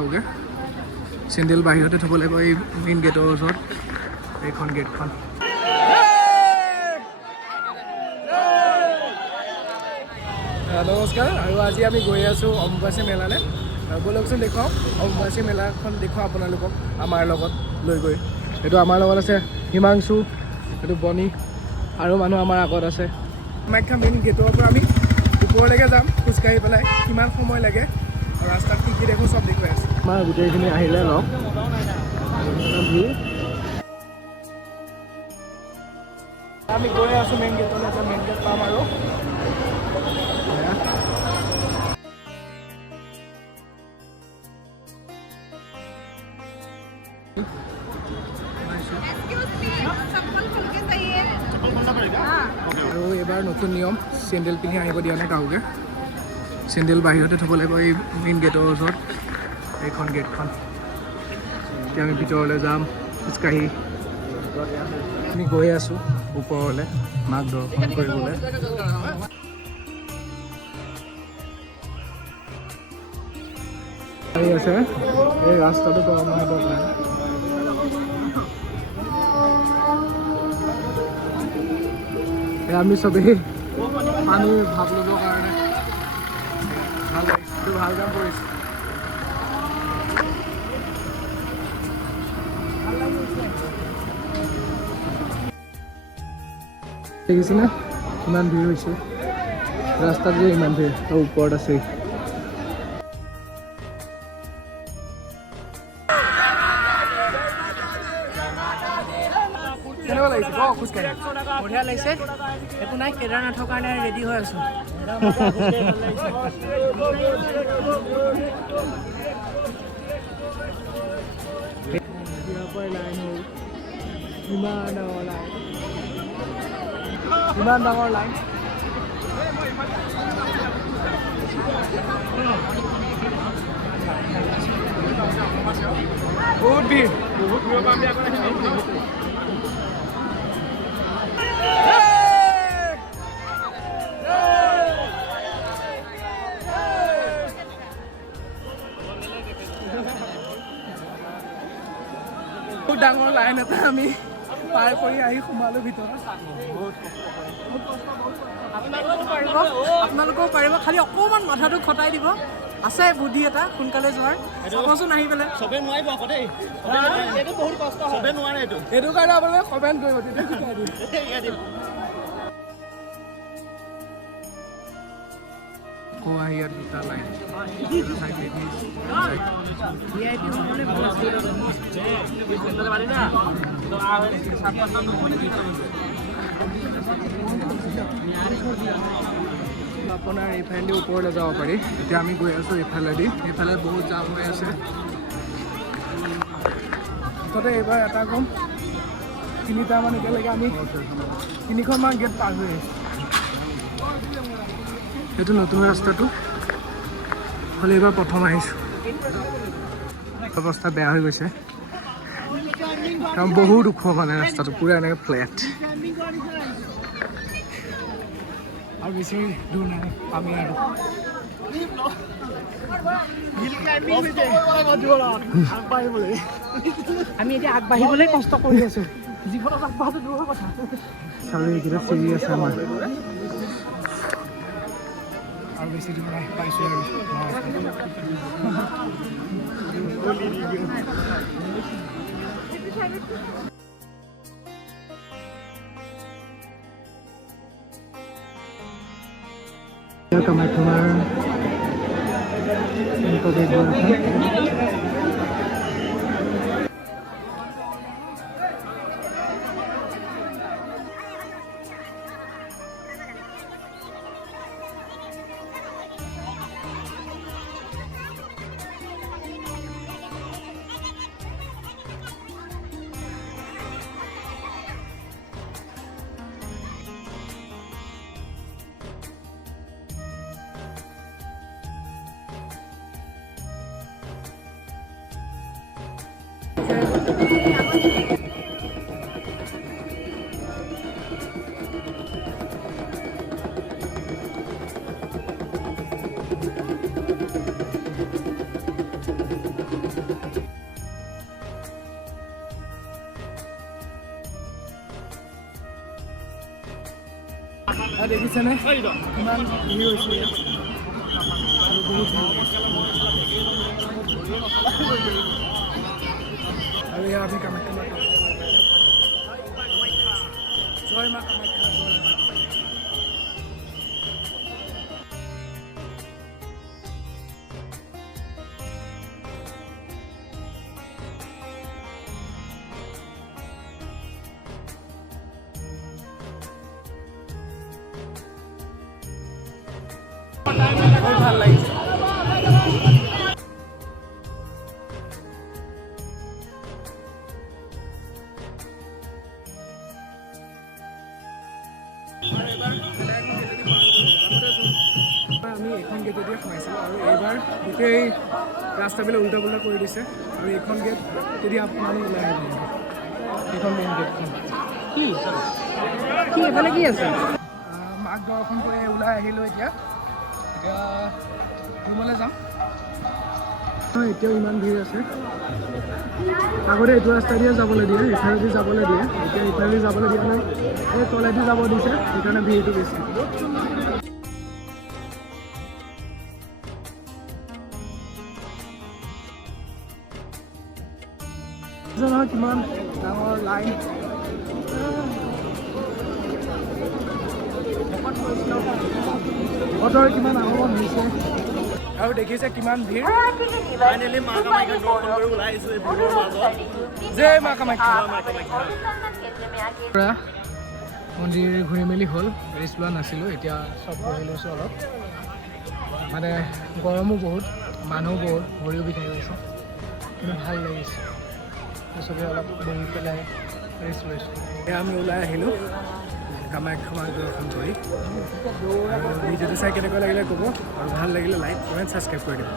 নাথাকোঁগৈ sandal বাহিৰতে থ'ব লাগিব এই মেইন গেটৰ ওচৰত এইখন গেটখন নমস্কাৰ আৰু আজি আমি গৈ আছোঁ অম্বুবাচী মেলালৈ ব'লকচোন দেখুৱাওঁ অম্বুবাচী মেলাখন দেখুৱাওঁ আপোনালোকক আমাৰ লগত লৈ গৈ এইটো আমাৰ লগত আছে হিমাংশু এইটো বনি আৰু মানুহ আমাৰ আগত আছে কামাখ্যা মেইন গেটৰ পৰা আমি ওপৰলৈকে যাম খোজকাঢ়ি পেলাই কিমান সময় লাগে আৰু ৰাস্তাত কি কি দেখোঁ চব দেখুৱাই আছে আমাৰ গোটেইখিনি আহিলে লগ আমি গৈ আছোঁ মেইন গেটলৈ এতিয়া মেইন গেট পাম আৰু আৰু এইবাৰ নতুন নিয়ম চেণ্ডেল পিন্ধি আহিব দিয়া নাই কাৰোকে চেণ্ডেল বাহিৰতে থ'ব লাগিব এই মেইন গেটৰ ওচৰত এইখন গেটখন এতিয়া আমি ভিতৰলৈ যাম খোজকাঢ়ি আমি গৈ আছোঁ ওপৰলৈ মাক দৰ্শন কৰিবলৈ আহি আছে এই ৰাস্তাটো গৰম নহ'বৰ কাৰণে আমি চবেই পানী ভাৱ ল'বৰ কাৰণে ভাল লাগিছে ভাল কাম কৰিছে দেখিছেনে কিমান ভিৰ হৈছে ৰাস্তাত যে ইমান ভিৰ আৰু ওপৰত আছে বঢ়িয়া লাগিছে একো নাই কেদাৰনাথৰ কাৰণে ৰেডি হৈ আছো ইমান ডাঙৰ লাইন বহুত ভিৰ ডাঙৰ লাইন এটা আমি পাৰ কৰি আহি সোমালোঁ ভিতৰত আপোনালোকেও পাৰিব খালি অকণমান মাথাটো খটাই দিব আছে বুদ্ধি এটা সোনকালে যোৱাৰ চাবচোন আহি পেলাই চবেই নোৱাৰিব আকৌ দেই এইটো বহুত কষ্ট চবেই নোৱাৰে এইটো এইটো কাৰণে আপোনালোকে কমেণ্ট কৰিব তেতিয়া শিকাই দিম ইয়াত দুটা লাইন আপোনাৰ এইফালেদি ওপৰলৈ যাব পাৰি এতিয়া আমি গৈ আছোঁ এইফালেদি এইফালে বহুত জাম হৈ আছে মুঠতে এইবাৰ এটা কম তিনিটামান এতিয়ালৈকে আমি তিনিখনমান গেট পাৰ হৈ আহিছোঁ এইটো নতুন ৰাস্তাটো হ'লে এইবাৰ প্ৰথম আহিছোঁ অৱস্থা বেয়া হৈ গৈছে কাৰণ বহুত ওখ মানে ৰাস্তাটো পূৰা এনেকৈ ফ্লেট আৰু বেছি দূৰ নাই আমি আৰু আমি এতিয়া আগবাঢ়িবলৈ কষ্ট কৰি আছোঁ জীৱনত আগবাঢ়াটো দূৰৰ কথা চাৰি এইকেইটা চিৰি আছে আমাৰ আৰু বেছি দূৰ নাই পাইছোঁ আৰু কামাখ্যাৰ দেখিছেনে কিমান ভিৰ হৈছে ইয়াত। আৰু বহুত ভিৰ হৈছে। আৰু এয়া আমি কামাখ্যা মাতা জয় মা কামাখ্যা জয় মা। বহুত ভাল লাগিছে। আমি এইখন গেটেদিয়ে সোমাইছিলোঁ আৰু এইবাৰ গোটেই ৰাস্তাবিলাক উল্টা পুল্টা কৰি দিছে আৰু এইখন গেট যদি আপোনালোক ওলাই আহিব এইখন মেইন গেটখন কি এইফালে কি আছে? মাক দৰ্শন কৰি ওলাই আহিলোঁ এতিয়া ৰুমলৈ যাম। এতিয়াও ইমান ভিৰ আছে। আগতে এইটো ৰাস্তা দিয়ে যাবলৈ দিয়ে, ইফালেদি যাবলৈ দিয়ে, এতিয়া ইফালেদি যাবলৈ দিয়া নাই, এই তলেদি যাব দিছে, সেইকাৰণে ভিৰটো বেছি। নহয় কিমান ডাঙৰ লাইন। বতৰ কিমান আগমন হৈছে আৰু দেখিছে কিমান ভিৰ। ফাইনেলি মা কামাখ্যাক দৰ্শন কৰি ওলাই আহিছোঁ এই ভিৰৰ মাজত। জয় মা কামাখ্যা। মন্দিৰ ঘূৰি মেলি হ'ল, ৰেষ্ট লোৱা নাছিলোঁ, এতিয়া চব বহি লৈছোঁ অলপ। মানে গৰমো বহুত, মানুহ বহুত, ভৰিও বিষাই গৈছে, কিন্তু ভাল লাগিছে। চবেই অলপ বহি পেলাই ৰেষ্ট লৈছোঁ। এতিয়া আমি ওলাই আহিলোঁ কামাখ্যা মাক দৰ্শন কৰি। ভিডিঅ'টো চাই কেনেকুৱা লাগিলে ক'ব, আৰু ভাল লাগিলে লাইক কমেণ্ট ছাবস্ক্ৰাইব কৰি দিব।